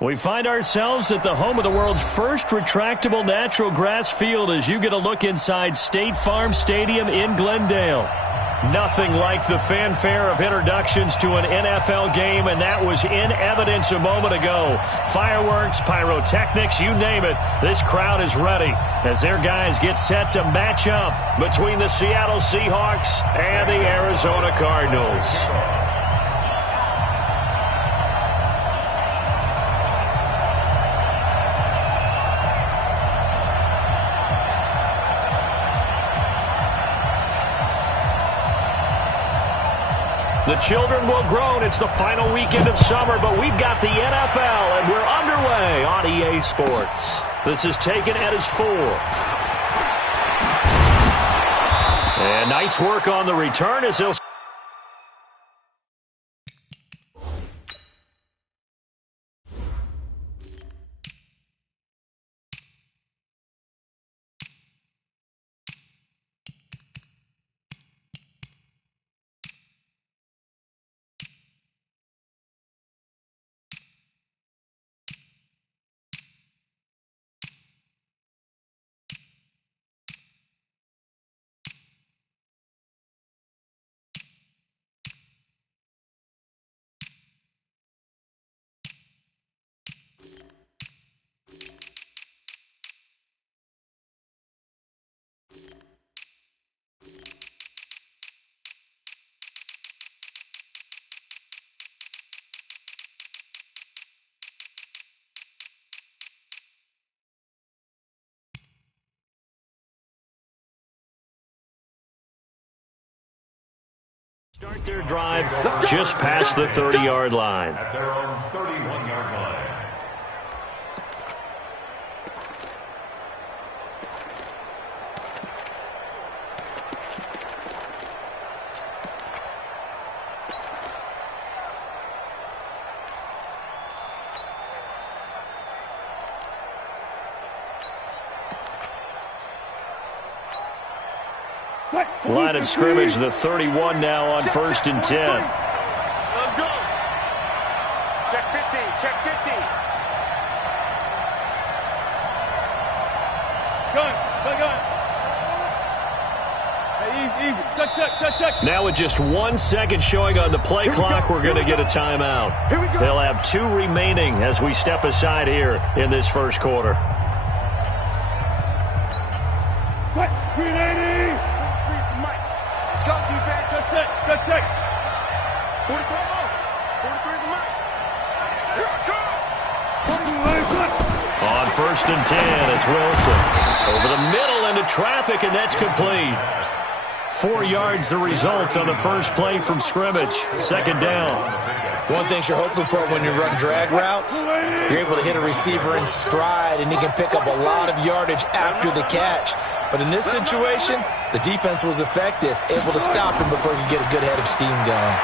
We find ourselves at the home of the world's first retractable natural grass field as you get a look inside State Farm Stadium in Glendale. Nothing like the fanfare of introductions to an NFL game, and that was in evidence a moment ago. Fireworks, pyrotechnics, you name it, this crowd is ready as their guys get set to match up between the Seattle Seahawks and the Arizona Cardinals. The children will groan. It's the final weekend of summer, but we've got the NFL, and we're underway on EA Sports. This is taken at his 4. And nice work on the return as he'll... Start their drive just past the 30-yard line. At their own 31-yard line. Line of scrimmage, the 31 now on 1st and 10. Let's go. Check 50. Check 50. Gun. Hey, easy. Check. Now with just 1 second showing on the play clock, we're going to get a timeout. They'll have 2 remaining as we step aside here in this first quarter. Check. 43 is the mic. Here I come. On 1st and 10, it's Wilson. Over the middle into traffic, and that's complete. 4 yards the result on the first play from scrimmage. 2nd down. One thing you're hoping for when you run drag routes, you're able to hit a receiver in stride, and he can pick up a lot of yardage after the catch. But in this situation, the defense was effective, able to stop him before he could get a good head of steam going.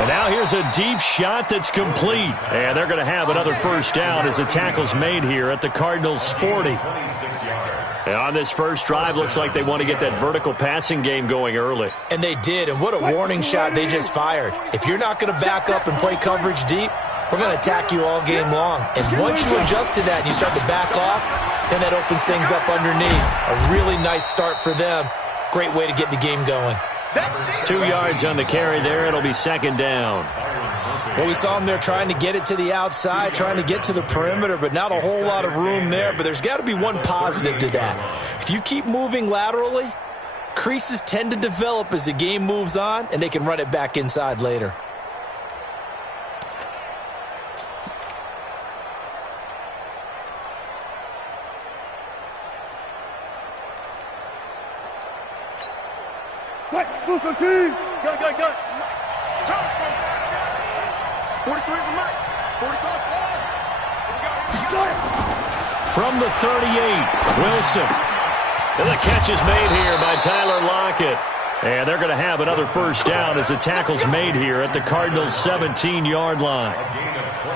And now here's a deep shot that's complete. And they're going to have another first down as the tackle's made here at the Cardinals' 40. And on this first drive, looks like they want to get that vertical passing game going early. And they did, and what a warning shot they just fired. If you're not going to back up and play coverage deep, we're going to attack you all game long. And once you adjust to that and you start to back off, then that opens things up underneath. A really nice start for them. Great way to get the game going. 2 yards on the carry there. It'll be 2nd down. Well, we saw them there trying to get it to the outside, trying to get to the perimeter, but not a whole lot of room there. But there's got to be one positive to that. If you keep moving laterally, creases tend to develop as the game moves on, and they can run it back inside later. Go. 43 is the mic. 45 From the 38, Wilson. And the catch is made here by Tyler Lockett. And they're going to have another first down as the tackle's made here at the Cardinals' 17-yard line.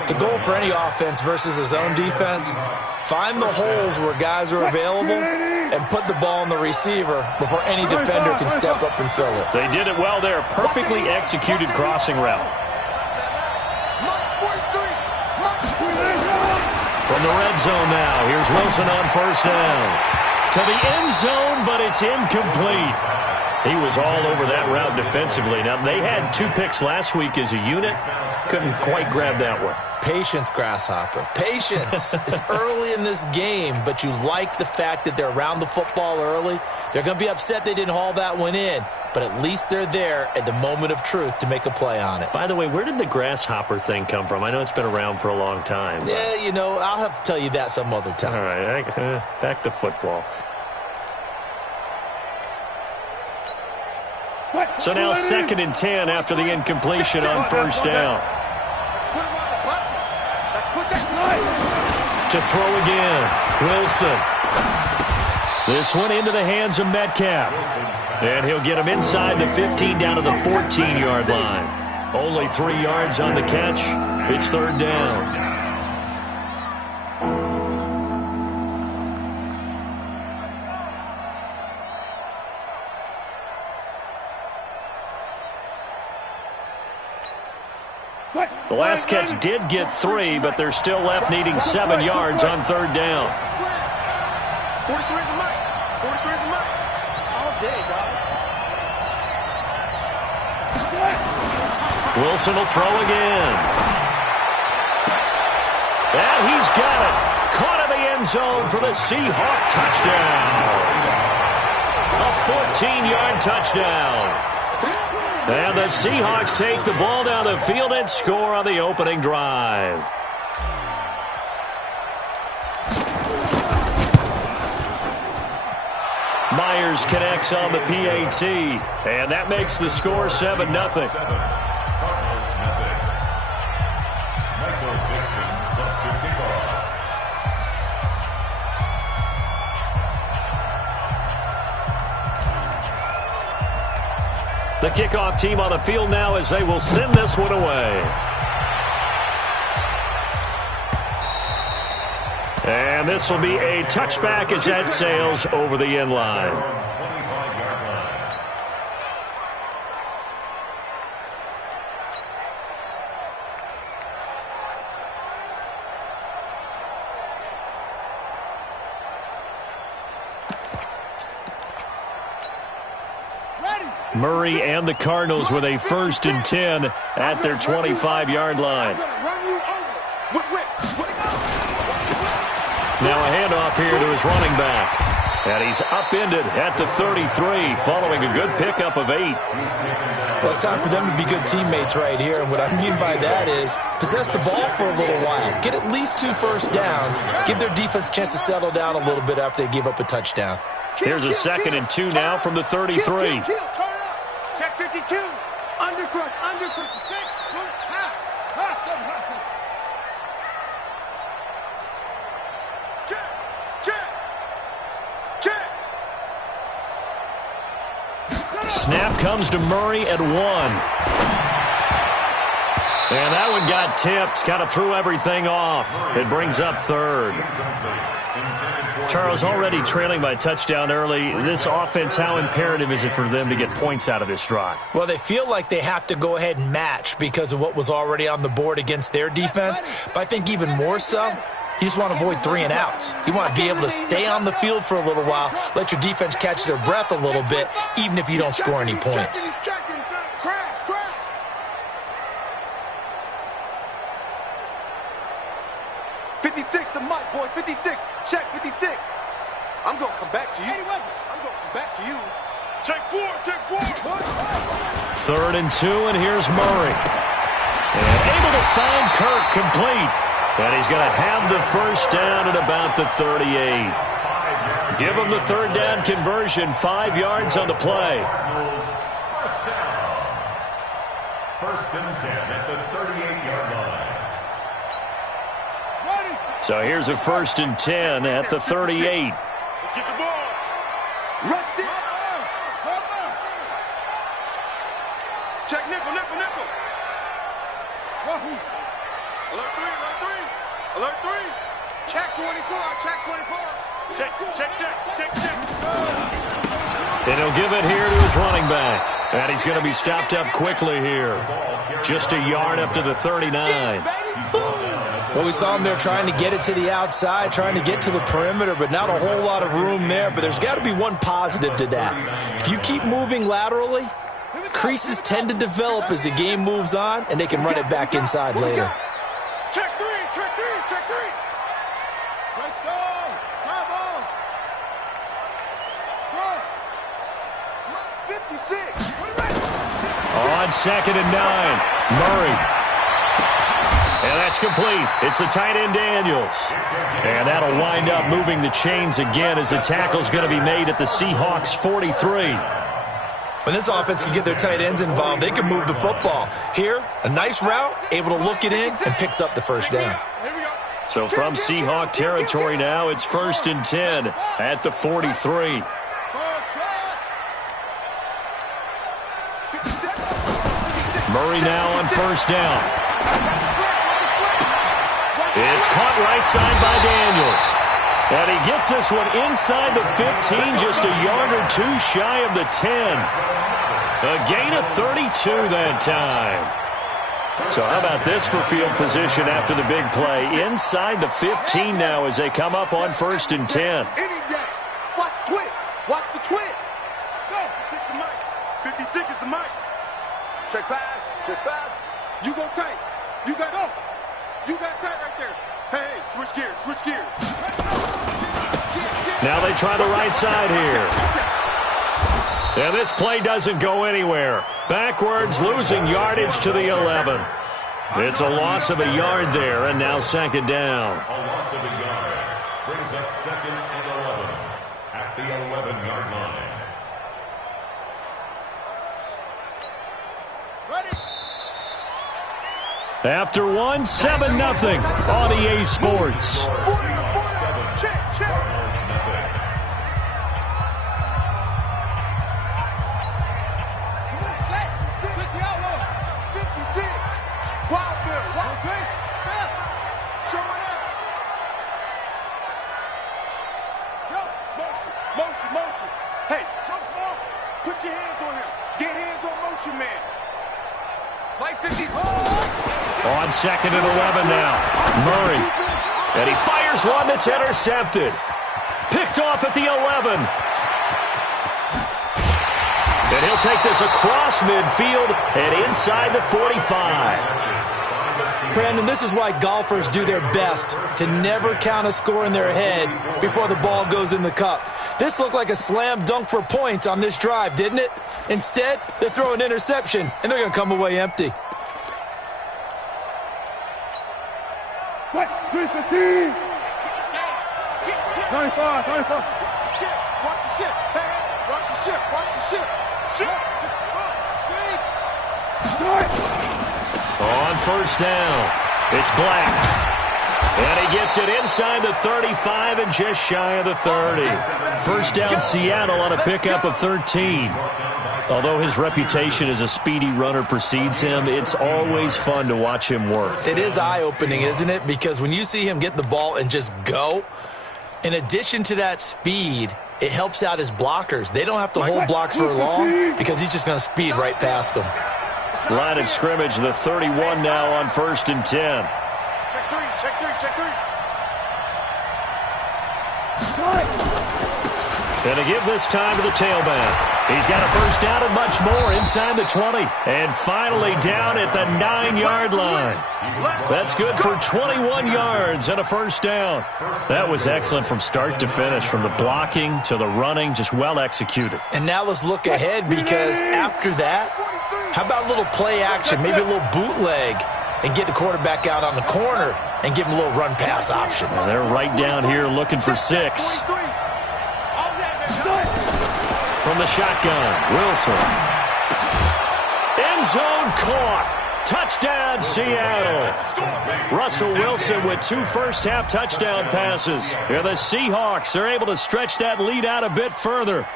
The goal for any offense versus a zone defense, find the holes where guys are available and put the ball on the receiver before any defender can step up and fill it. They did it well there. Perfectly executed crossing route. From the red zone now, here's Wilson on first down. To the end zone, but it's incomplete. He was all over that route defensively. Now, they had 2 picks last week as a unit. Couldn't quite grab that one. Patience, Grasshopper. Patience. It's early in this game, but you like the fact that they're around the football early. They're going to be upset they didn't haul that one in, but at least they're there at the moment of truth to make a play on it. By the way, where did the Grasshopper thing come from? I know it's been around for a long time. But... yeah, you know, I'll have to tell you that some other time. All right, back to football. So now 2nd and 10 after the incompletion on first down. To throw again, Wilson. This one into the hands of Metcalf. And he'll get him inside the 15 down to the 14-yard line. Only 3 yards on the catch. It's 3rd down. The last catch did get 3, but they're still left needing 7 yards on 3rd down. 43 is the mic. 43 is the mic. All day, dog. Wilson will throw again. And he's got it. Caught in the end zone for the Seahawk touchdown. A 14-yard touchdown. And the Seahawks take the ball down the field and score on the opening drive. Myers connects on the PAT, and that makes the score 7-0. The kickoff team on the field now as they will send this one away. And this will be a touchback as that sails over the end line. Murray and the Cardinals with a 1st and 10 at their 25-yard line. Now a handoff here to his running back. And he's upended at the 33 following a good pickup of 8. Well, it's time for them to be good teammates right here. And what I mean by that is possess the ball for a little while. Get at least 2 first downs. Give their defense a chance to settle down a little bit after they give up a touchdown. Here's a 2nd and 2 now from the 33. Check 52. Undercrush, undercrush. 6. Hustle. Check. Snap comes to Murray at 1. And that one got tipped. Kind of threw everything off. It brings up 3rd. Charles, already trailing by touchdown early. This offense, how imperative is it for them to get points out of this drive? Well, they feel like they have to go ahead and match because of what was already on the board against their defense. But I think even more so, you just want to avoid 3 and outs. You want to be able to stay on the field for a little while, let your defense catch their breath a little bit, even if you don't score any points. Crash. 56, the mic, boys. 56. Check 56. I'm going to come back to you. Check 4. 3rd and 2, and here's Murray. And able to find Kirk complete. And he's going to have the first down at about the 38. Give him the 3rd down conversion. 5 yards on the play. First down. 1st and 10 at the 38-yard line. So here's a 1st and 10 at the 38. Let's get the ball. Rush it. Check nickel. Alert 3. Check 24. Check. And he'll give it here to his running back. And he's going to be stopped up quickly here. Just a yard up to the 39. Well, we saw him there trying to get it to the outside, trying to get to the perimeter, but not a whole lot of room there. But there's got to be one positive to that. If you keep moving laterally, creases tend to develop as the game moves on, and they can run it back inside later. Check three, check three, check three. Let's go. Come on. Go. 56. On 2nd and 9, Murray. And that's complete. It's the tight end, Daniels. And that'll wind up moving the chains again as the tackle's going to be made at the Seahawks 43. When this offense can get their tight ends involved, they can move the football. Here, a nice route, able to look it in, and picks up the first down. So from Seahawk territory now, it's 1st and 10 at the 43. Murray now on 1st down. It's caught right side by Daniels. And he gets this one inside the 15, just a yard or two shy of the 10. A gain of 32 that time. So how about this for field position after the big play? Inside the 15 now as they come up on 1st and 10. Watch the twist. Watch the twist. Go. 56 the mic. 56 is the mic. Check pass. Check pass. You go tight. You got go. You got tight right there. Hey, switch gears. Switch gears. Now they try the right side here. And this play doesn't go anywhere. Backwards, losing yardage to the 11. It's a loss of a yard there, and now 2nd down. A loss of a yard brings up 2nd and 11 at the 11-yard line. After one, 7-0 on EA Sports. Check, check. Motion. Hey, jump small. Put your hands on him. Get hands on motion, man. Like 50. On 2nd and 11 now. Murray. And he fires one that's intercepted. Picked off at the 11. And he'll take this across midfield and inside the 45. Brandon, this is why golfers do their best to never count a score in their head before the ball goes in the cup. This looked like a slam dunk for points on this drive, didn't it? Instead, they throw an interception, and they're going to come away empty. 315. 95. Shit. Watch the shit. Hey, watch the shit. Watch the shit. On 1st down, it's Black. And he gets it inside the 35 and just shy of the 30. 1st down Seattle on a pickup of 13. Although his reputation as a speedy runner precedes him, it's always fun to watch him work. It is eye-opening, isn't it? Because when you see him get the ball and just go, in addition to that speed, it helps out his blockers. They don't have to hold blocks for long because he's just going to speed right past them. Line of scrimmage, the 31 now on 1st and 10. Check three. And to give this time to the tailback. He's got a 1st down and much more inside the 20. And finally down at the 9-yard line. That's good for 21 yards and a 1st down. That was excellent from start to finish, from the blocking to the running, just well executed. And now let's look ahead, because after that, how about a little play action, maybe a little bootleg, and get the quarterback out on the corner and give him a little run-pass option. And they're right down here looking for 6. From the shotgun, Wilson. End zone caught. Touchdown, Seattle. Russell Wilson with 2 first-half touchdown passes. And the Seahawks are able to stretch that lead out a bit further.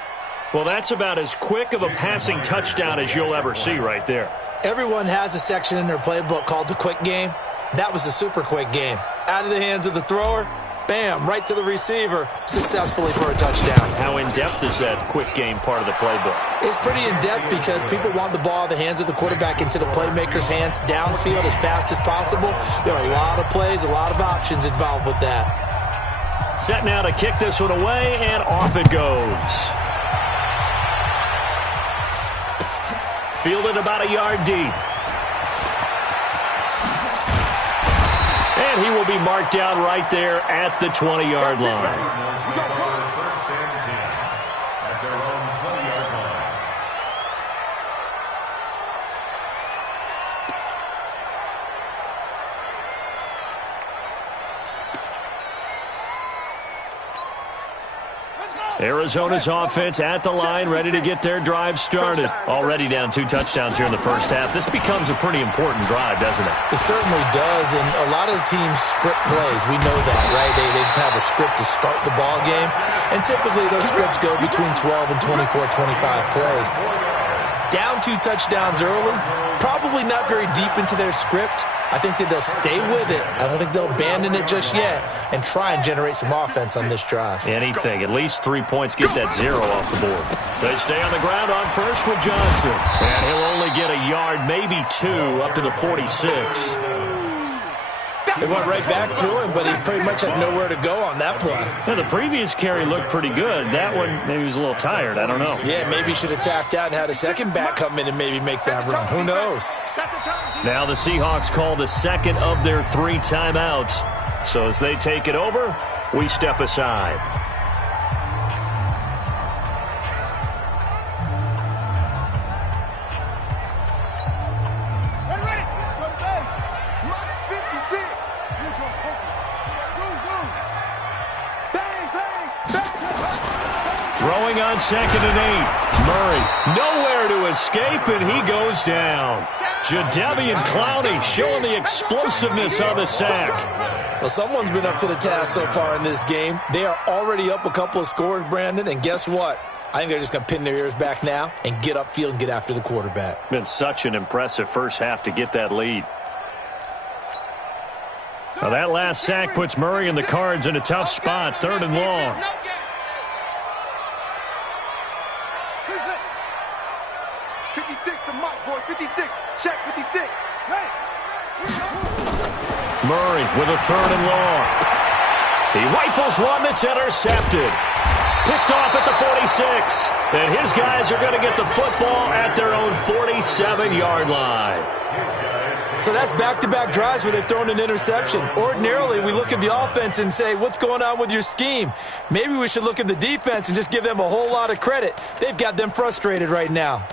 Well, that's about as quick of a passing touchdown as you'll ever see right there. Everyone has a section in their playbook called the quick game. That was the super quick game. Out of the hands of the thrower, Bam, right to the receiver, successfully for a touchdown. How in-depth is that quick game part of the playbook? It's pretty in-depth because people want the ball in the hands of the quarterback into the playmaker's hands downfield as fast as possible. There are a lot of plays, a lot of options involved with that. Set now to kick this one away, and off it goes. Fielded about a yard deep. And he will be marked down right there at the 20-yard line. First and 10 at their own 20-yard line. Arizona's offense at the line, ready to get their drive started. Already down 2 touchdowns here in the first half. This becomes a pretty important drive, doesn't it? It certainly does, and a lot of the teams script plays. We know that, right? They have a script to start the ball game, and typically those scripts go between 12 and 24, 25 plays. Down 2 touchdowns early, probably not very deep into their script. I think that they'll stay with it. I don't think they'll abandon it just yet and try and generate some offense on this drive. Anything. At least 3 points. Get that 0 off the board. They stay on the ground on first with Johnson. And he'll only get a yard, maybe 2, up to the 46. They went right back to him, but he pretty much had nowhere to go on that play. Now, the previous carry looked pretty good. That one, maybe he was a little tired. I don't know. Yeah, maybe he should have tapped out and had a second back come in and maybe make that run. Who knows? Now the Seahawks call the second of their 3 timeouts. So as they take it over, we step aside. Throwing on 2nd and 8. Murray nowhere to escape, and he goes down. Jadeveon Clowney showing the explosiveness on the sack. Well, someone's been up to the task so far in this game. They are already up a couple of scores, Brandon, and guess what? I think they're just going to pin their ears back now and get upfield and get after the quarterback. Been such an impressive first half to get that lead. Now that last sack puts Murray and the Cards in a tough spot, 3rd and long. Murray with a 3rd and long. He rifles one that's intercepted. Picked off at the 46. And his guys are going to get the football at their own 47-yard line. So that's back-to-back drives where they've thrown an interception. Ordinarily, we look at the offense and say, what's going on with your scheme? Maybe we should look at the defense and just give them a whole lot of credit. They've got them frustrated right now.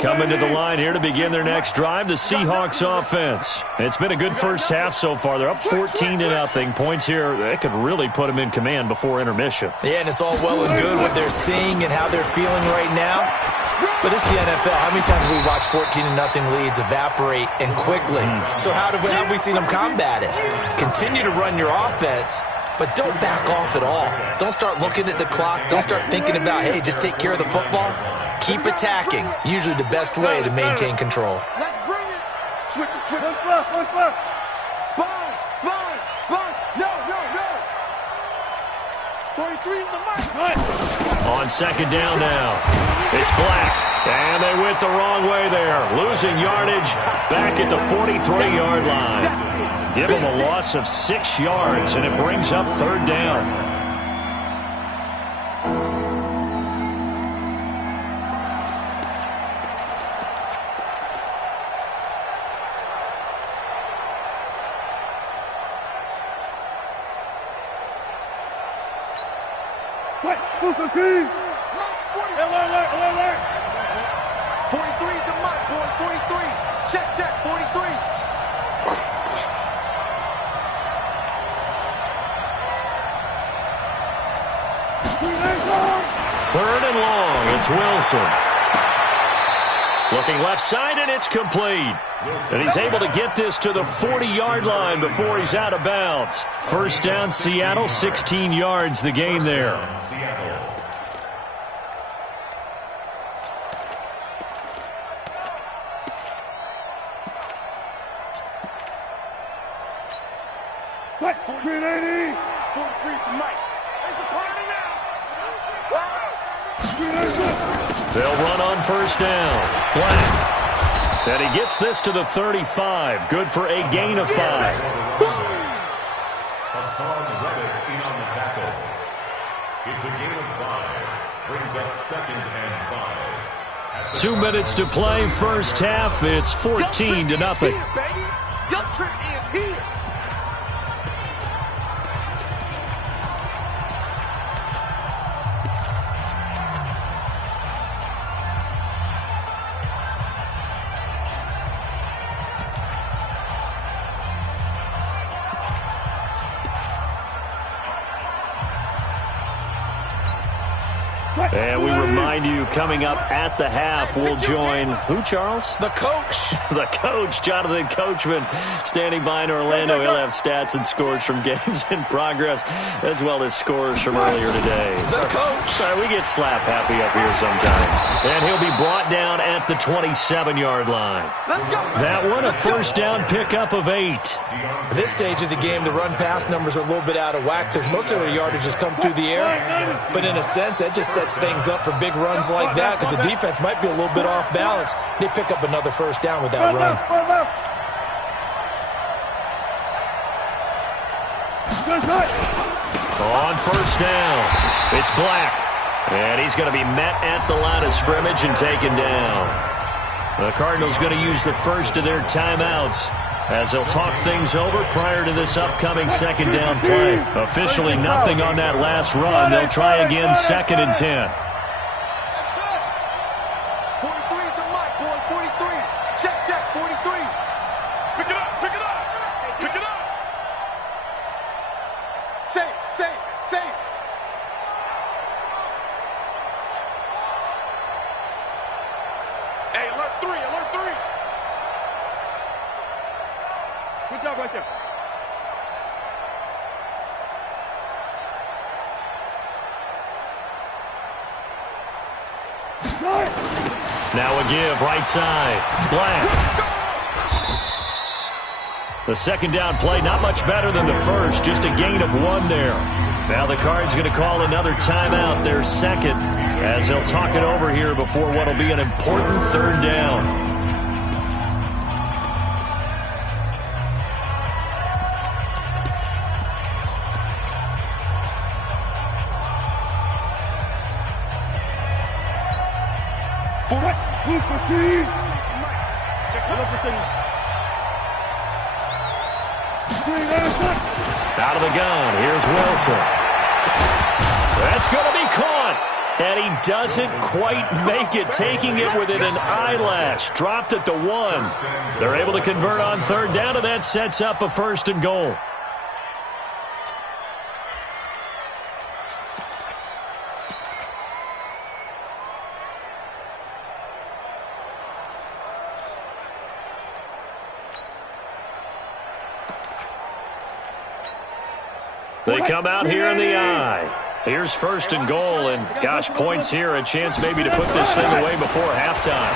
Coming to the line here to begin their next drive, the Seahawks offense. It's been a good first half so far. They're up 14-0. Points here, that could really put them in command before intermission. Yeah, and it's all well and good what they're seeing and how they're feeling right now. But it's the NFL. How many times have we watched 14-0 leads evaporate and quickly? So how have we seen them combat it? Continue to run your offense, but don't back off at all. Don't start looking at the clock. Don't start thinking about, hey, just take care of the football. Keep attacking. Usually the best way to maintain control. Let's bring it. Switch it, switch it. One foot. Sponge. No. 23 is the mark. On 2nd down now, it's Black. And they went the wrong way there. Losing yardage back at the 43-yard line. Give them a loss of 6 yards, and it brings up 3rd down. Alert. 43 is the mark, boy. 43. Check. 43. Third and long. It's Wilson. Looking left side, and it's complete. And he's able to get this to the 40-yard line before he's out of bounds. First down, Seattle, 16 yards the gain there. What? 380. 43 to Mike. It's a party now. They'll run on first down. Black. And he gets this to the 35. Good for a gain of 5. Hassan Reddick in on the tackle. It's a gain of 5. Brings up 2nd and 5. 2 minutes to play, first half. It's 14-0. Your trick is here. And we remind you, coming up at the half, we'll join who, Charles? The coach. The coach, Jonathan Coachman, standing by in Orlando. He'll have stats and scores from games in progress, as well as scores from earlier today. The coach. Sorry, we get slap happy up here sometimes. And he'll be brought down at the 27-yard line. That one, a first down pickup of 8. At this stage of the game, the run-pass numbers are a little bit out of whack because most of their yardage has come through the air. But in a sense, that just sets things up for big runs like that because the defense might be a little bit off balance. They pick up another first down with that run. On first down, it's Black. And he's going to be met at the line of scrimmage and taken down. The Cardinals going to use the first of their timeouts as they'll talk things over prior to this upcoming second down play. Officially nothing on that last run. They'll try again, 2nd and 10. 43 to Mike, boy, 43. Check, 43. Pick it up. Say. Hey, alert 3. Good job right there. Now a give, right side. Black. The second down play, not much better than the first. Just a gain of 1 there. Now the Cards going to call another timeout, their second, as they'll talk it over here before what will be an important third down. Out of the gun, here's Wilson. That's going to be caught. And he doesn't quite make it, taking it within an eyelash. Dropped at the 1. They're able to convert on third down, and that sets up a 1st and goal. They come out here in the eye. Here's 1st and goal, and gosh, points here, a chance maybe to put this thing away before halftime.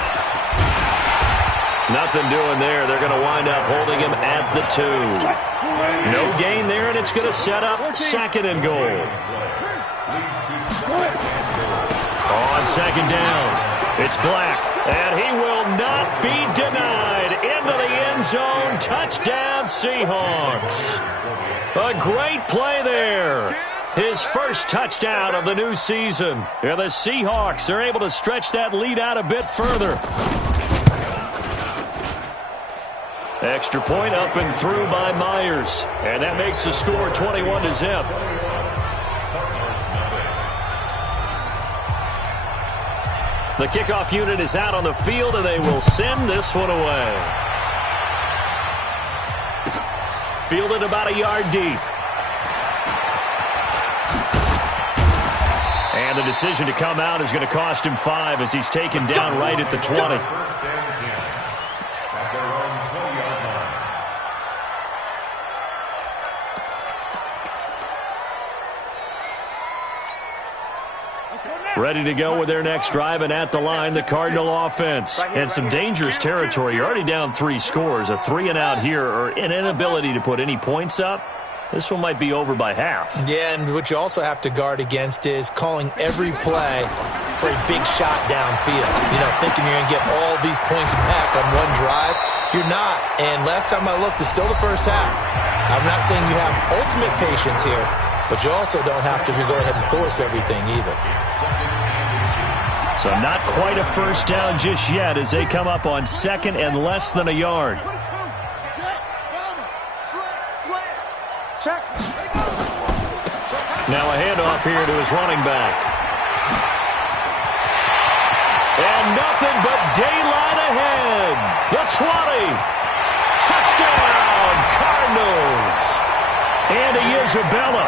Nothing doing there. They're going to wind up holding him at the 2. No gain there, and it's going to set up 2nd and goal. On 2nd down, it's Black, and he will not be denied. Into the end zone, touchdown Seahawks. A great play there. His first touchdown of the new season. And the Seahawks are able to stretch that lead out a bit further. Extra point up and through by Myers. And that makes the score 21-0. The kickoff unit is out on the field, and they will send this one away. Fielded about a yard deep. And the decision to come out is going to cost him 5 as he's taken down right at the 20. First and 10 at their own 20-yard line. Ready to go with their next drive, and at the line, the Cardinal offense. And some dangerous territory. You're already down 3 scores. A 3-and-out here, or an inability to put any points up. This one might be over by half. Yeah, and what you also have to guard against is calling every play for a big shot downfield. You know, thinking you're going to get all these points back on one drive. You're not. And last time I looked, it's still the first half. I'm not saying you have ultimate patience here, but you also don't have to go ahead and force everything either. So not quite a first down just yet as they come up on 2nd and less than a yard. Now a handoff here to his running back. And nothing but daylight ahead. The 20. Touchdown, Cardinals. Andy Isabella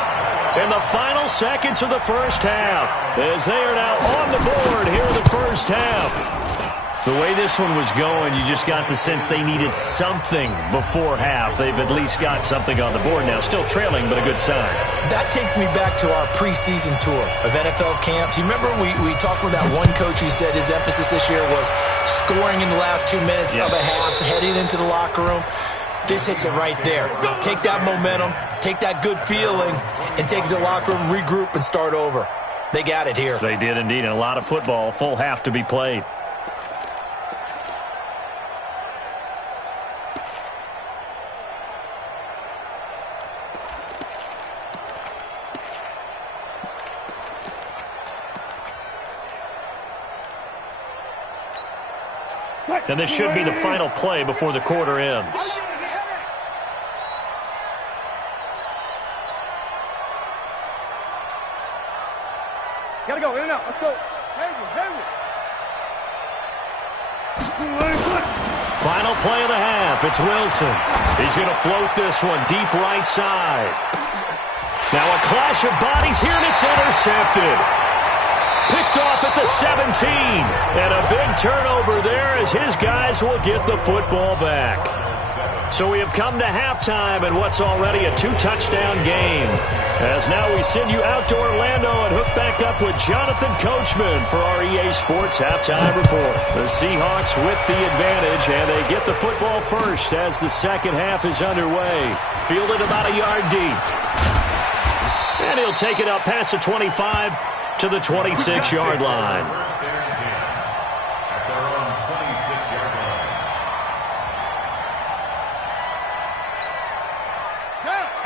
in the final seconds of the first half as they are now on the board here in the first half. The way this one was going, you just got the sense they needed something before half. They've at least got something on the board now. Still trailing, but a good sign. That takes me back to our preseason tour of NFL camps. You remember we talked with that one coach who said his emphasis this year was scoring in the last 2 minutes of a half, heading into the locker room. This hits it right there. Take that momentum, take that good feeling, and take it to the locker room, regroup, and start over. They got it here. They did indeed, and a lot of football, full half to be played. And this should be the final play before the quarter ends. Gotta go, in and out. Let's go. Final play of the half. It's Wilson. He's going to float this one deep right side. Now a clash of bodies here, and it's intercepted. Picked off at the 17. And a big turnover there as his guys will get the football back. So we have come to halftime in what's already a 2-touchdown game. As now we send you out to Orlando and hook back up with Jonathan Coachman for our EA Sports Halftime Report. The Seahawks with the advantage, and they get the football first as the second half is underway. Fielded about a yard deep. And he'll take it up past the 25 to the 26-yard line. First and 10 at their own 26-yard line.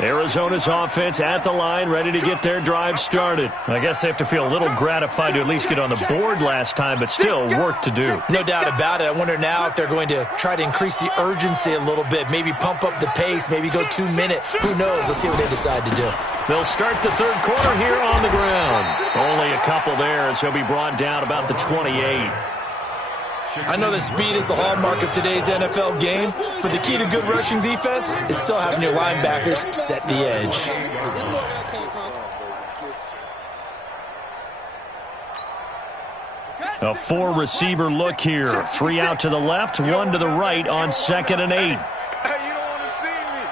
Arizona's offense at the line, ready to get their drive started. I guess they have to feel a little gratified to at least get on the board last time, but still work to do. No doubt about it. I wonder now if they're going to try to increase the urgency a little bit, maybe pump up the pace, maybe go 2 minutes. Who knows? Let's see what they decide to do. They'll start the third quarter here on the ground. Only a couple there as he'll be brought down about the 28. I know that speed is the hallmark of today's NFL game, but the key to good rushing defense is still having your linebackers set the edge. A 4-receiver look here. 3 out to the left, 1 to the right on 2nd and 8. Hey, you don't want to see me.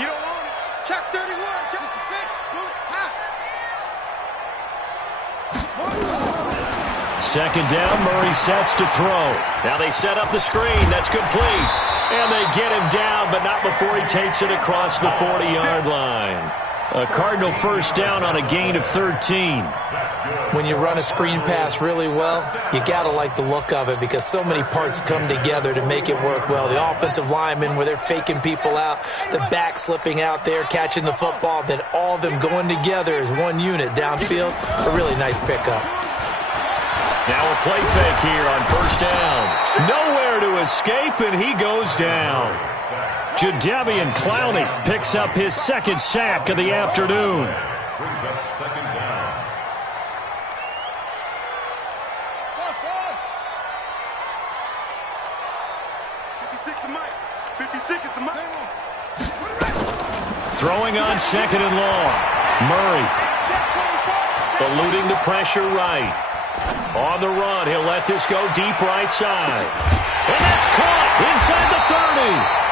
You don't want me. Check 31. Check 6. Bullet. Second down, Murray sets to throw. Now they set up the screen. That's complete. And they get him down, but not before he takes it across the 40-yard line. A Cardinal first down on a gain of 13. When you run a screen pass really well, you got to like the look of it because so many parts come together to make it work well. The offensive linemen, where they're faking people out, the back slipping out there, catching the football, then all of them going together as one unit downfield. A really nice pickup. Now a play fake here on first down. Nowhere to escape, and he goes down. Jadeveon Clowney picks up his second sack of the afternoon. Brings up second down. Throwing on second and long. Murray. Eluding the pressure right. On the run, he'll let this go deep right side. And that's caught inside the 30.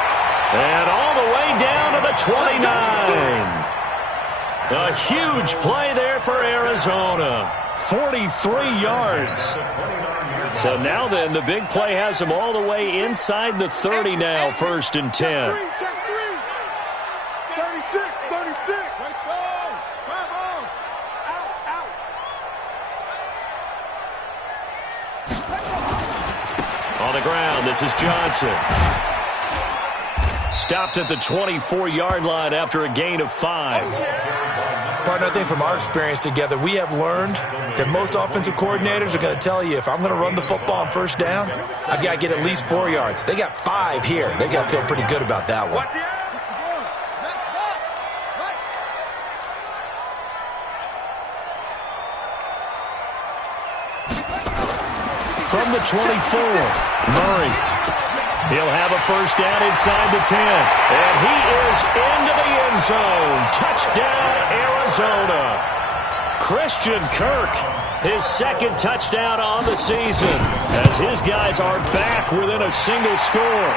And all the way down to the 29. A huge play there for Arizona. 43 yards. So now then, the big play has them all the way inside the 30 now, 1st and 10. Check 3. 36, 36. Let's go. Come on. Out. On the ground, this is Johnson. Stopped at the 24-yard line after a gain of 5. Partner, I think from our experience together, we have learned that most offensive coordinators are going to tell you, if I'm going to run the football on 1st down, I've got to get at least 4 yards. They got 5 here. They got to feel pretty good about that one. From the 24, Murray. He'll have a 1st down inside the 10. And he is into the end zone. Touchdown, Arizona. Christian Kirk, his 2nd touchdown on the season, as his guys are back within a single score.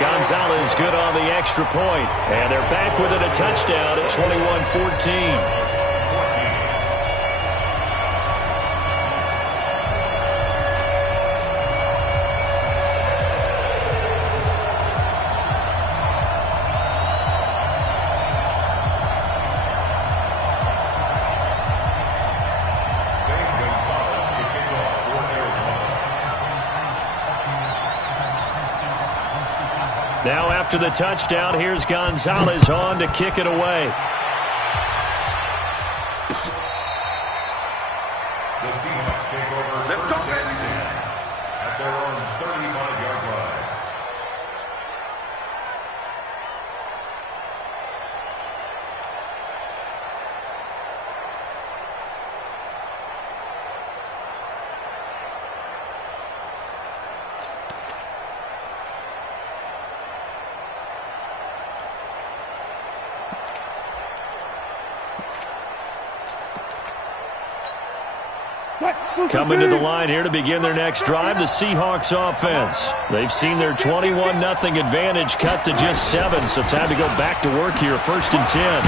Gonzalez good on the extra point, and they're back within a touchdown at 21-14. Now after the touchdown, here's Gonzalez on to kick it away. The Seahawks take over first and 10 at their own 35-yard line. Coming to the line here to begin their next drive, the Seahawks offense. They've seen their 21-0 advantage cut to just 7, so time to go back to work here, 1st and 10.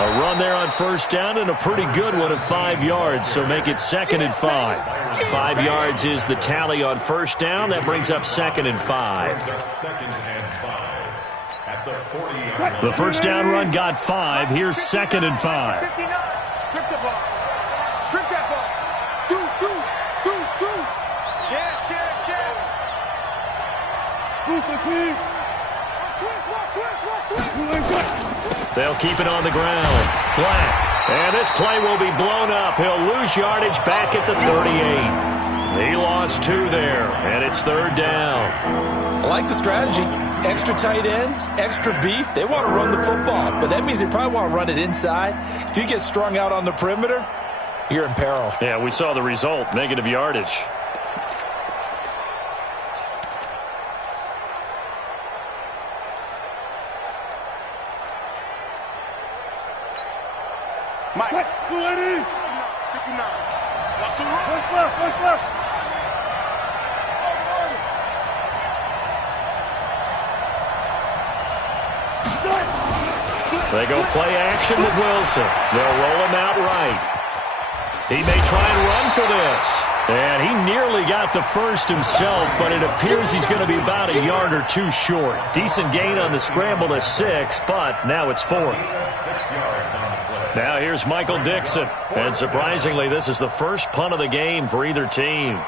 A run there on 1st down and a pretty good one of 5 yards, so make it 2nd and 5. 5 yards is the tally on 1st down. That brings up 2nd and 5. The 1st down run got 5. Here's 2nd and 5. Strip the ball. Strip that ball. Deuce. Check. They'll keep it on the ground. Black. And this play will be blown up. He'll lose yardage back at the 38. He lost 2 there, and it's 3rd down. I like the strategy. Extra tight ends, extra beef. They want to run the football, but that means they probably want to run it inside. If you get strung out on the perimeter, you're in peril. Yeah, we saw the result, negative yardage. Mike. 59. Watch the run. Left. They go play action with Wilson. They'll roll him out right. He may try and run for this. And he nearly got the 1st himself, but it appears he's going to be about a yard or 2 short. Decent gain on the scramble to 6, but now it's 4th. Now here's Michael Dixon. And surprisingly, this is the first punt of the game for either team.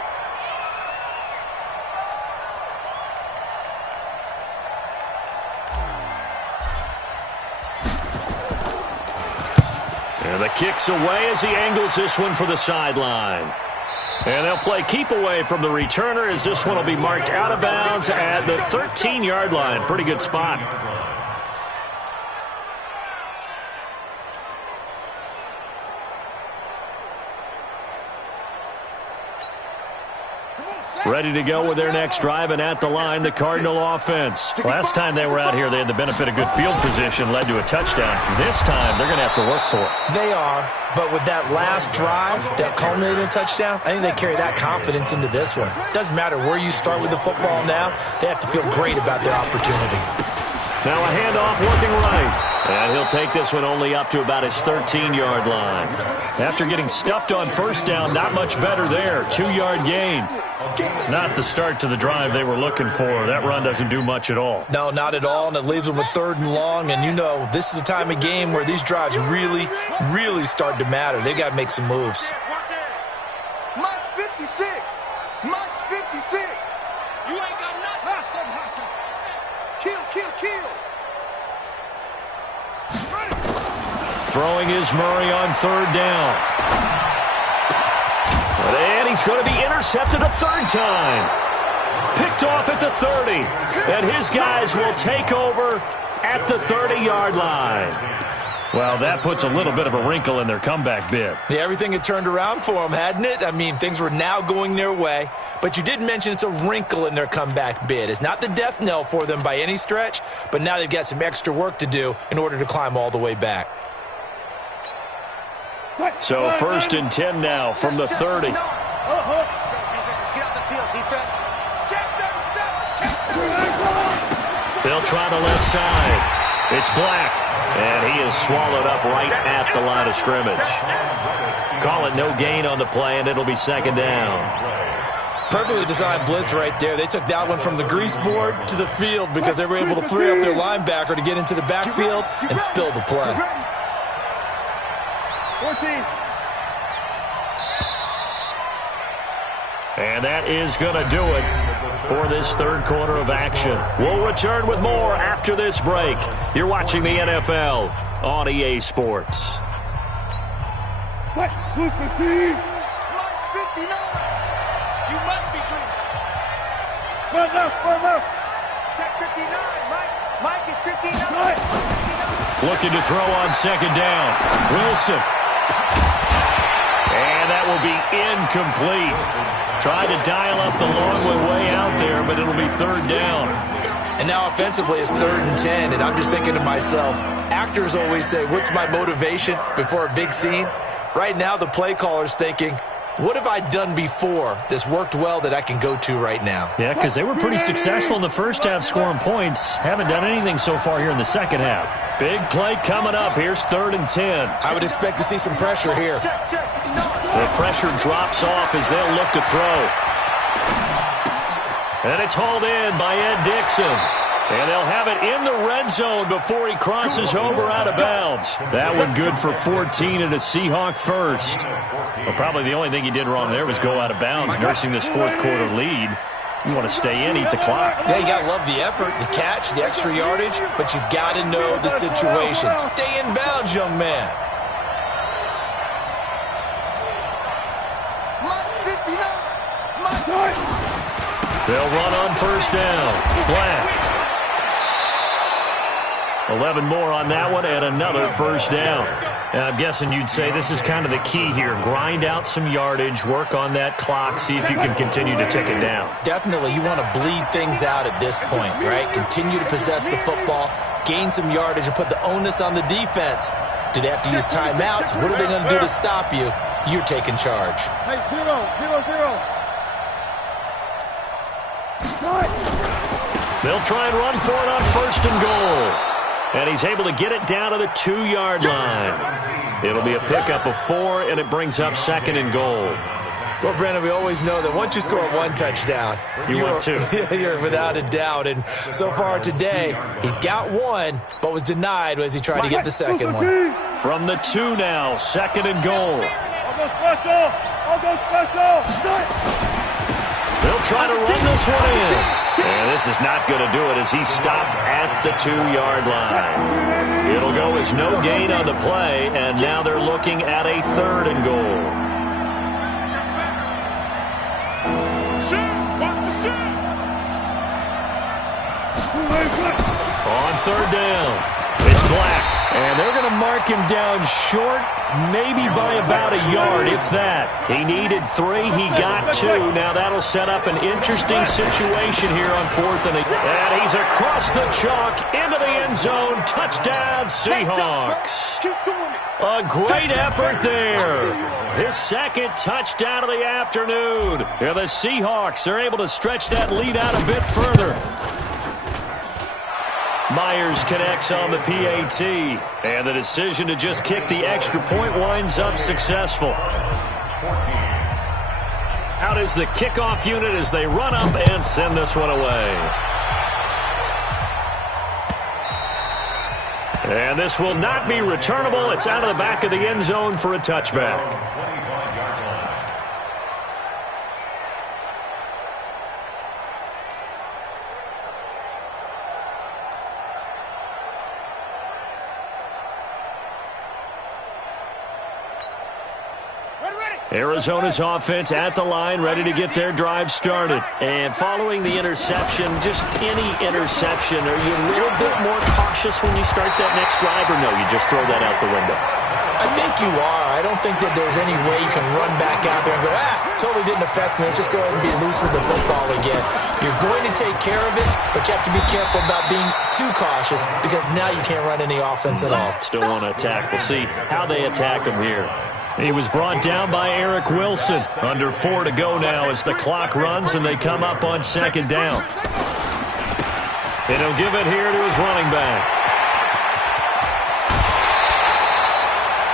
And the kick's away as he angles this one for the sideline. And they'll play keep away from the returner as this one will be marked out of bounds at the 13-yard line. Pretty good spot. Come on. Ready to go with their next drive, and at the line, the Cardinal offense. Last time they were out here, they had the benefit of good field position, led to a touchdown. This time, they're going to have to work for it. They are, but with that last drive that culminated in a touchdown, I think they carry that confidence into this one. Doesn't matter where you start with the football now, they have to feel great about their opportunity. Now a handoff looking right. And he'll take this one only up to about his 13-yard line. After getting stuffed on first down, not much better there. 2-yard gain. Not the start to the drive they were looking for. That run doesn't do much at all. No, not at all, and it leaves them with 3rd and long. And you know, this is the time of game where these drives really, really start to matter. They've got to make some moves. Mike's 56. Mike's 56. You ain't got nothing. Hustle. Kill. Throwing is Murray on 3rd down. And he's going to be intercepted a 3rd time. Picked off at the 30. And his guys will take over at the 30-yard line. Well, that puts a little bit of a wrinkle in their comeback bid. Yeah, everything had turned around for them, hadn't it? I mean, things were now going their way. But you did mention it's a wrinkle in their comeback bid. It's not the death knell for them by any stretch, but now they've got some extra work to do in order to climb all the way back. So 1st and 10 now from the 30. They'll try the left side. It's Black, and he is swallowed up right at the line of scrimmage. Call it no gain on the play, and it'll be 2nd down. Perfectly designed blitz right there. They took that one from the grease board to the field because they were able to free up their linebacker to get into the backfield and spill the play. 14. And that is going to do it for this 3rd quarter of action. We'll return with more after this break. You're watching the NFL on EA Sports. Mike 59. You must be dreaming. Run left. Check 59, Mike. Mike is 59. Looking to throw on 2nd down. Wilson. And that will be incomplete. Tried to dial up the long way out there, but it'll be 3rd down. And now offensively it's 3rd and 10, and I'm just thinking to myself, actors always say, what's my motivation before a big scene? Right now the play caller's thinking, what have I done before that's worked well that I can go to right now? Yeah, because they were pretty successful in the first half scoring points. Haven't done anything so far here in the second half. Big play coming up. Here's 3rd and 10. I would expect to see some pressure here. The pressure drops off as they'll look to throw. And it's hauled in by Ed Dixon. And they'll have it in the red zone before he crosses over out of bounds. That one good for 14 and a Seahawk first. Well, probably the only thing he did wrong there was go out of bounds, nursing this 4th quarter lead. You want to stay in, eat the clock. Yeah, you got to love the effort, the catch, the extra yardage, but you got to know the situation. Stay in bounds, young man. They'll run on 1st down. Black. 11 more on that one and another 1st down. And I'm guessing you'd say this is kind of the key here. Grind out some yardage, work on that clock, see if you can continue to tick it down. Definitely, you want to bleed things out at this point, right? Continue to possess the football, gain some yardage, and put the onus on the defense. Do they have to use timeouts? What are they going to do to stop you? You're taking charge. Hey, 0. They'll try and run for it on 1st and goal. And he's able to get it down to the 2-yard line. It'll be a pickup of 4, and it brings up 2nd and goal. Well, Brandon, we always know that once you score 1 touchdown, you want 2. You're without a doubt. And so far today, he's got 1, but was denied as he tried to get the 2nd one. From the 2 now, 2nd and goal. I'll go special. They'll try to run this one in. And this is not going to do it as he stopped at the 2-yard line. It'll go as no gain on the play, and now they're looking at a 3rd and goal. On 3rd down, it's Black. And they're going to mark him down short, maybe by about a yard, if that. He needed 3. He got 2. Now that'll set up an interesting situation here on 4th and 8. And he's across the chalk into the end zone. Touchdown, Seahawks. A great effort there. His second touchdown of the afternoon. And the Seahawks are able to stretch that lead out a bit further. Myers connects on the PAT, and the decision to just kick the extra point winds up successful. Out is the kickoff unit as they run up and send this one away. And this will not be returnable. It's out of the back of the end zone for a touchback. Arizona's offense at the line, ready to get their drive started. And following the interception, just any interception, are you a little bit more cautious when you start that next drive, or no, you just throw that out the window? I think you are. I don't think that there's any way you can run back out there and go, totally didn't affect me. Let's just go ahead and be loose with the football again. You're going to take care of it, but you have to be careful about being too cautious because now you can't run any offense at all. Still want to attack. We'll see how they attack him here. He was brought down by Eric Wilson. Under 4 to go now as the clock runs and they come up on 2nd down. And he'll give it here to his running back.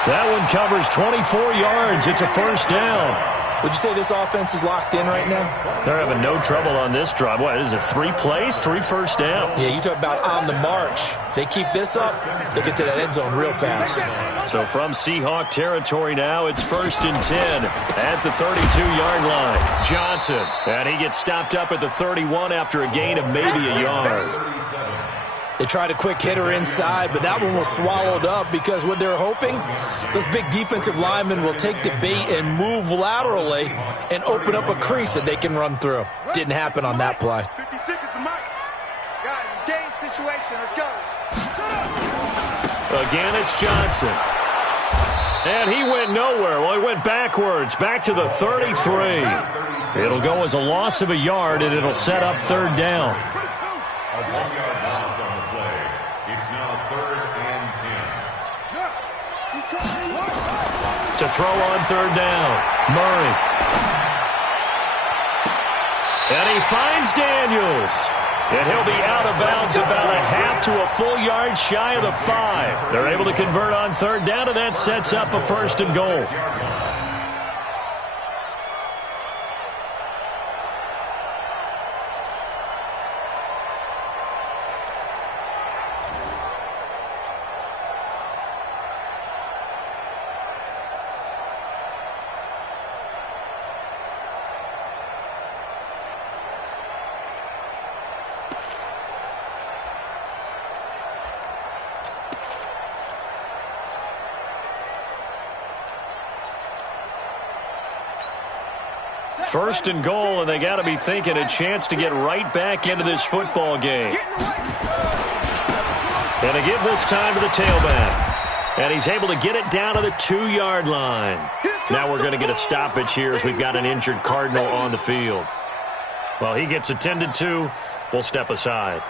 That one covers 24 yards. It's a first down. Would you say this offense is locked in right now? They're having no trouble on this drive. What is it, 3 plays, 3 first downs? Yeah, you talk about on the march. They keep this up, they get to that end zone real fast. So from Seahawk territory now, it's 1st and 10 at the 32-yard line. Johnson, and he gets stopped up at the 31 after a gain of maybe a yard. They tried a quick hitter inside, but that one was swallowed up because what they're hoping, those big defensive linemen will take the bait and move laterally and open up a crease that they can run through. Didn't happen on that play. 56 is the mic. Guys, it's game situation. Let's go. Again, it's Johnson. And he went nowhere. Well, he went backwards, back to the 33. It'll go as a loss of a yard, and it'll set up 3rd down. A 1-yard loss on the play. It's now 3rd and 10. To throw on 3rd down, Murray. And he finds Daniels. And he'll be out of bounds about a half to a full yard shy of the 5. They're able to convert on 3rd down, and that sets up a 1st and goal. First and goal, and they got to be thinking a chance to get right back into this football game. And to give this time to the tailback. And he's able to get it down to the 2-yard line. Now we're going to get a stoppage here as we've got an injured Cardinal on the field. Well, he gets attended to. We'll step aside.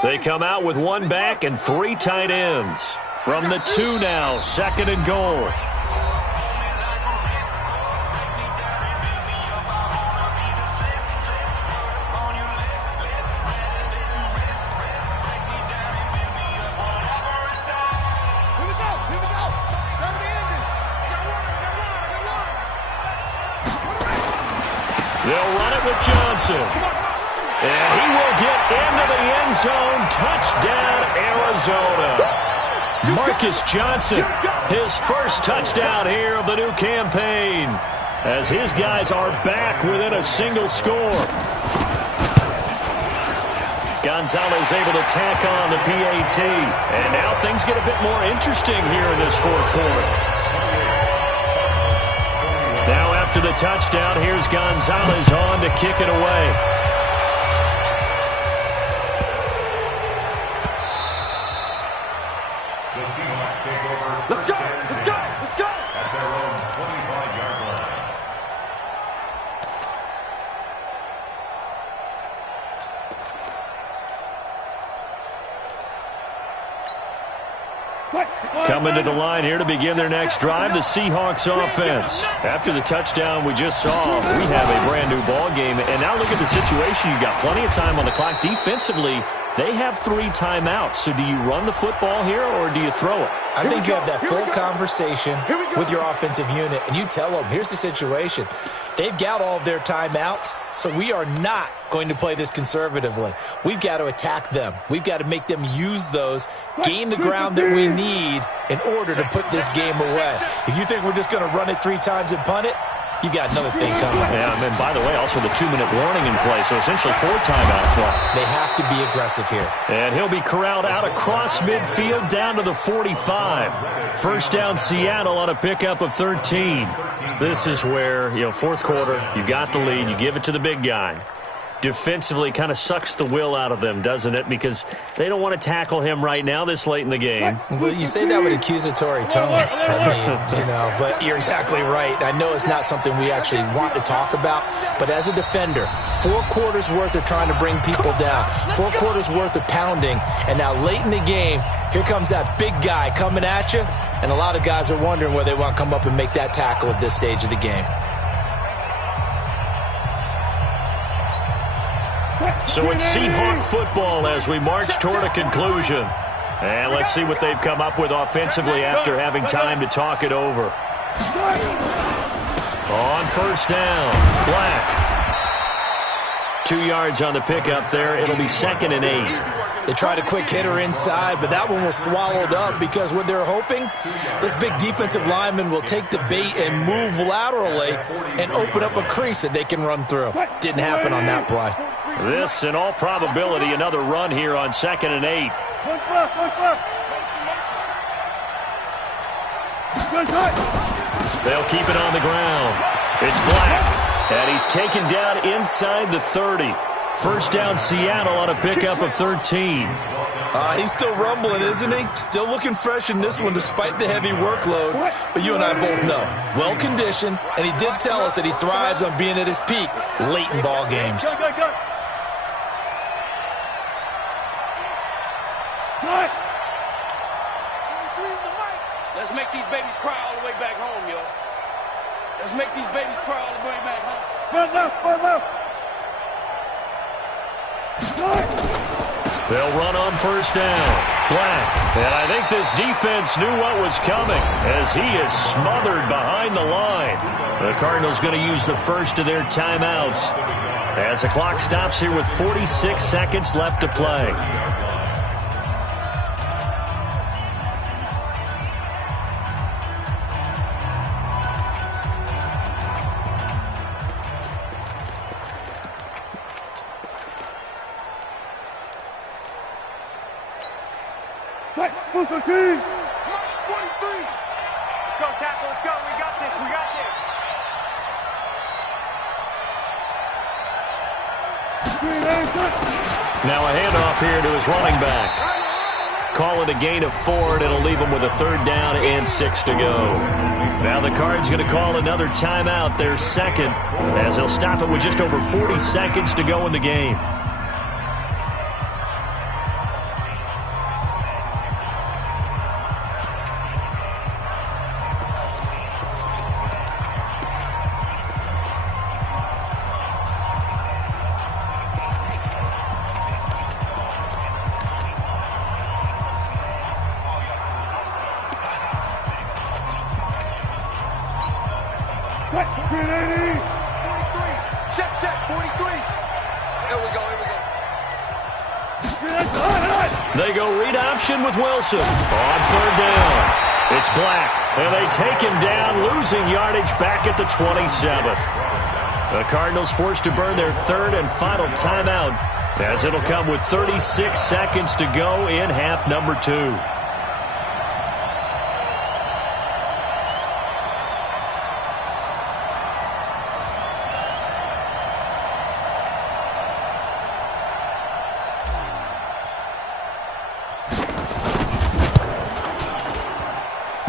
They come out with 1 back and 3 tight ends. From the 2 now, 2nd and goal. They'll run it with Johnson. And he will get into the end zone. Touchdown, Arizona. Marcus Johnson, his first touchdown here of the new campaign, as his guys are back within a single score. Gonzalez able to tack on the PAT. And now things get a bit more interesting here in this 4th quarter. Now After the touchdown, here's Gonzalez on to kick it away. The Seahawks take over. Let's go! Let's go! Let's go! At their own 25-yard line. Coming to the line here to begin their next drive, the Seahawks offense. After the touchdown we just saw, we have a brand new ball game. And now look at the situation. You've got plenty of time on the clock. Defensively, they have 3 timeouts. So do you run the football here or do you throw it? I think you have that full conversation with your offensive unit, and you tell them, here's the situation. They've got all of their timeouts, so we are not going to play this conservatively. We've got to attack them. We've got to make them use those, gain the ground that we need in order to put this game away. If you think we're just going to run it 3 times and punt it, you got another thing coming. Yeah, and then, by the way, also the 2-minute warning in play, so essentially 4 timeouts left. They have to be aggressive here. And he'll be corralled out across midfield down to the 45. First down, Seattle on a pickup of 13. This is where, fourth quarter, you got the lead, you give it to the big guy. Defensively kind of sucks the will out of them, doesn't it? Because they don't want to tackle him right now this late in the game. Well, you say that with accusatory tones. But you're exactly right. I know it's not something we actually want to talk about, but as a defender, 4 quarters worth of trying to bring people down, 4 quarters worth of pounding, and now late in the game, here comes that big guy coming at you, and a lot of guys are wondering whether they want to come up and make that tackle at this stage of the game. So it's Seahawk football as we march toward a conclusion. And let's see what they've come up with offensively after having time to talk it over. On first down, Black. 2 yards on the pickup there. It'll be 2nd and 8. They tried a quick hitter inside, but that one was swallowed up because what they're hoping, this big defensive lineman will take the bait and move laterally and open up a crease that they can run through. Didn't happen on that play. This, in all probability, another run here on 2nd and 8. They'll keep it on the ground. It's Black, and he's taken down inside the 30. First down, Seattle on a pickup of 13. He's still rumbling, isn't he? Still looking fresh in this one despite the heavy workload. But you and I both know, well-conditioned, and he did tell us that he thrives on being at his peak late in ball games. Let's make these babies cry all the way back home, yo. Let's make these babies cry all the way back home. Run left. They'll run on first down. Black. And I think this defense knew what was coming as he is smothered behind the line. The Cardinals going to use the first of their timeouts as the clock stops here with 46 seconds left to play. March 23. Let's go, tackle. Let's go. We got this. Now a handoff here to his running back. Call it a gain of 4, and it'll leave him with a 3rd down and 6 to go. Now the Cards going to call another timeout, their 2nd, as they'll stop it with just over 40 seconds to go in the game. They go read option with Wilson. On 3rd down, it's Black, and they take him down, losing yardage back at the 27. The Cardinals forced to burn their 3rd and final timeout, as it'll come with 36 seconds to go in half number 2.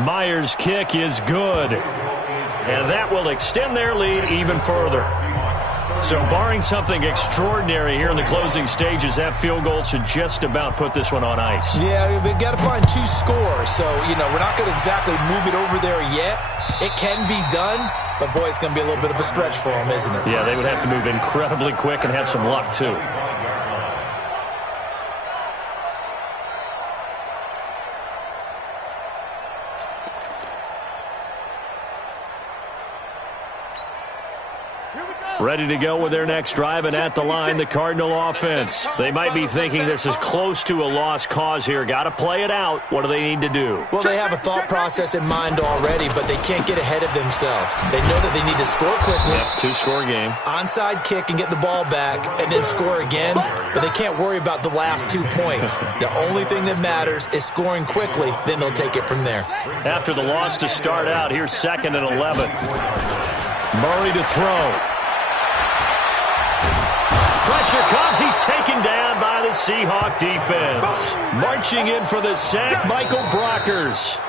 Myers' kick is good. And that will extend their lead even further. So barring something extraordinary here in the closing stages, that field goal should just about put this one on ice. Yeah, we've got to find 2 scores. So, we're not going to exactly move it over there yet. It can be done, but, boy, it's going to be a little bit of a stretch for them, isn't it? Yeah, they would have to move incredibly quick and have some luck, too. Ready to go with their next drive, and at the line, the Cardinal offense. They might be thinking this is close to a lost cause here. Got to play it out. What do they need to do? Well, they have a thought process in mind already, but they can't get ahead of themselves. They know that they need to score quickly. Yep, 2-score game. Onside kick and get the ball back, and then score again. But they can't worry about the last 2 points. The only thing that matters is scoring quickly. Then they'll take it from there. After the loss to start out, here's 2nd and 11. Murray to throw. Pressure comes. He's taken down by the Seahawk defense. Marching in for the sack, Michael Brockers.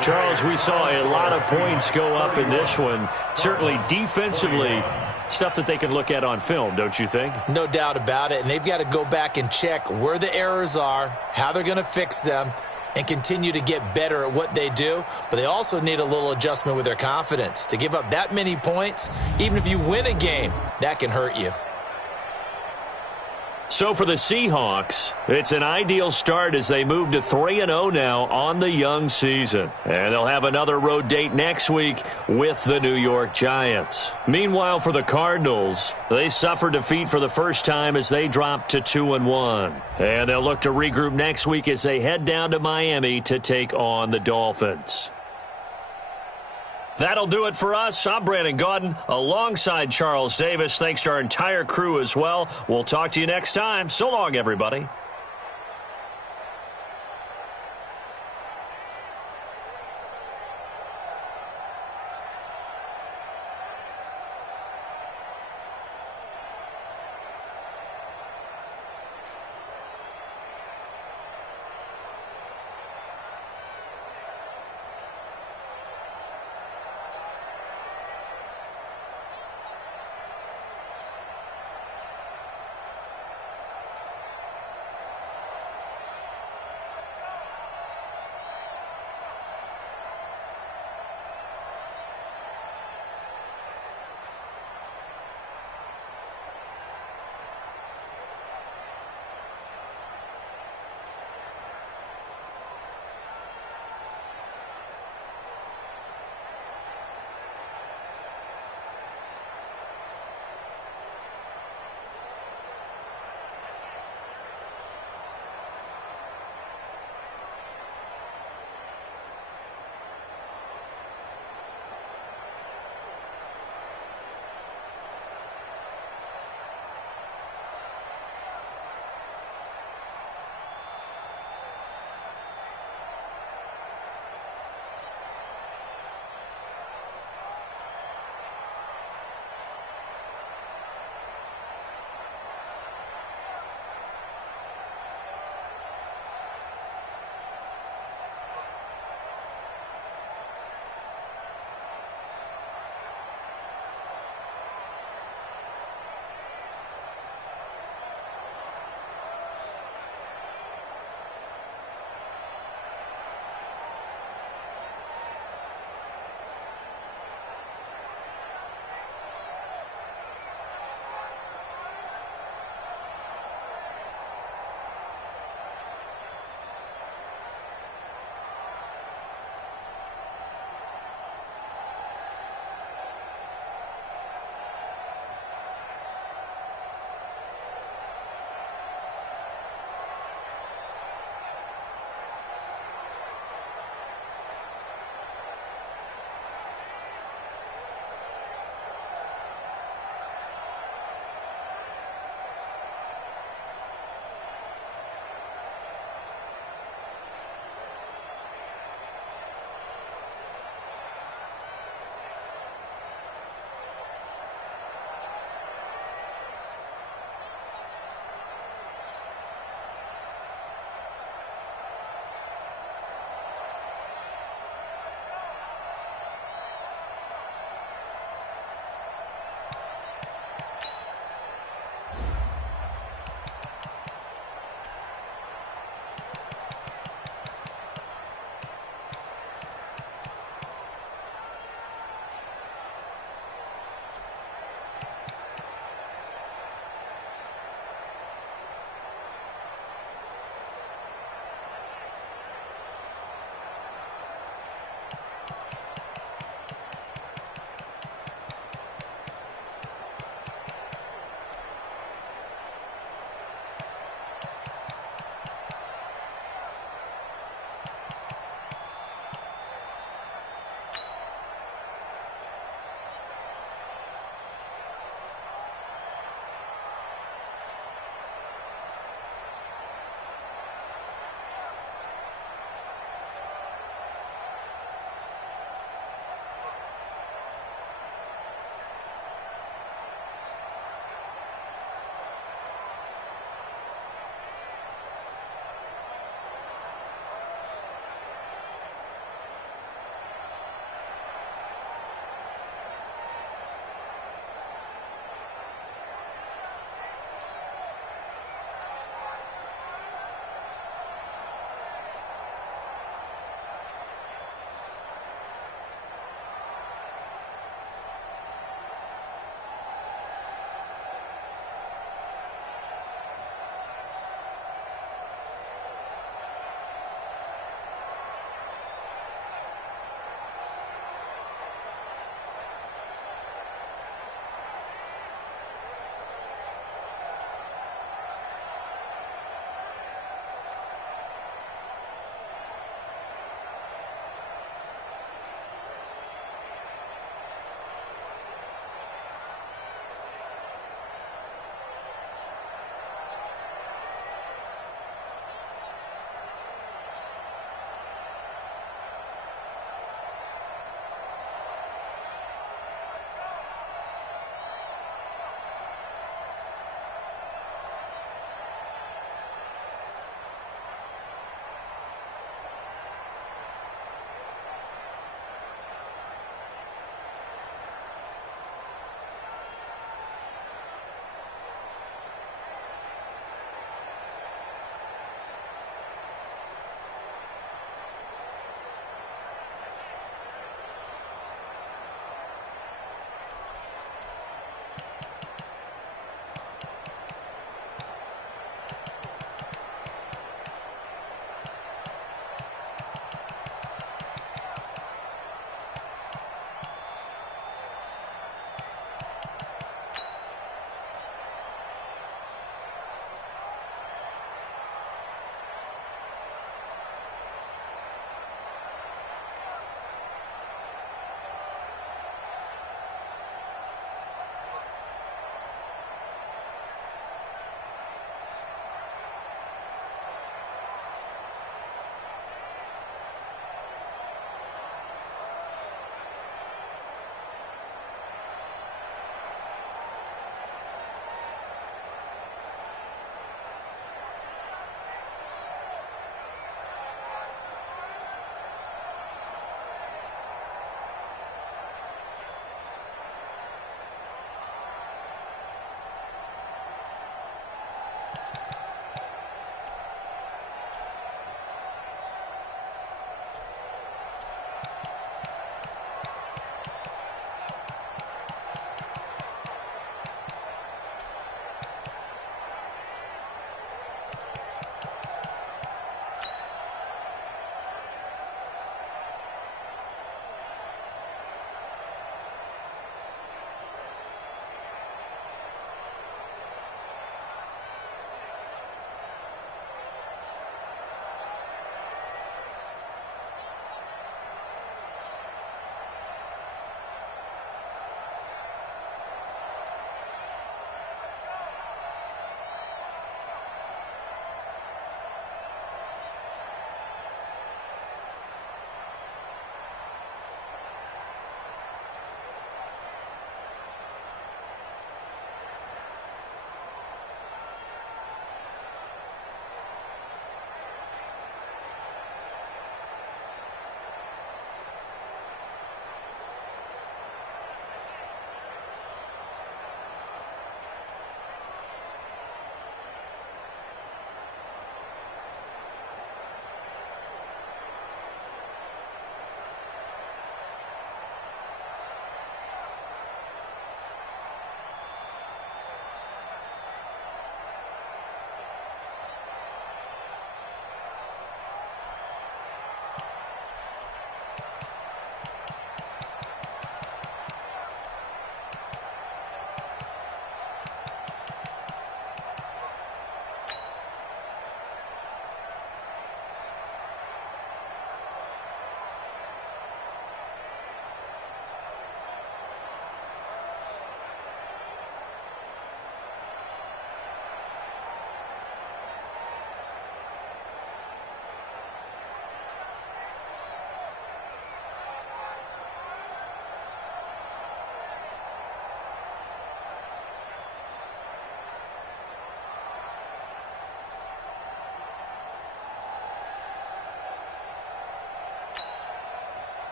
Charles, we saw a lot of points go up in this one. Certainly defensively, stuff that they can look at on film, don't you think? No doubt about it. And they've got to go back and check where the errors are, how they're going to fix them, and continue to get better at what they do. But they also need a little adjustment with their confidence. To give up that many points, even if you win a game, that can hurt you. So for the Seahawks, it's an ideal start as they move to 3-0 now on the young season. And they'll have another road date next week with the New York Giants. Meanwhile, for the Cardinals, they suffered defeat for the first time as they dropped to 2-1. And they'll look to regroup next week as they head down to Miami to take on the Dolphins. That'll do it for us. I'm Brandon Gaudin alongside Charles Davis. Thanks to our entire crew as well. We'll talk to you next time. So long, everybody.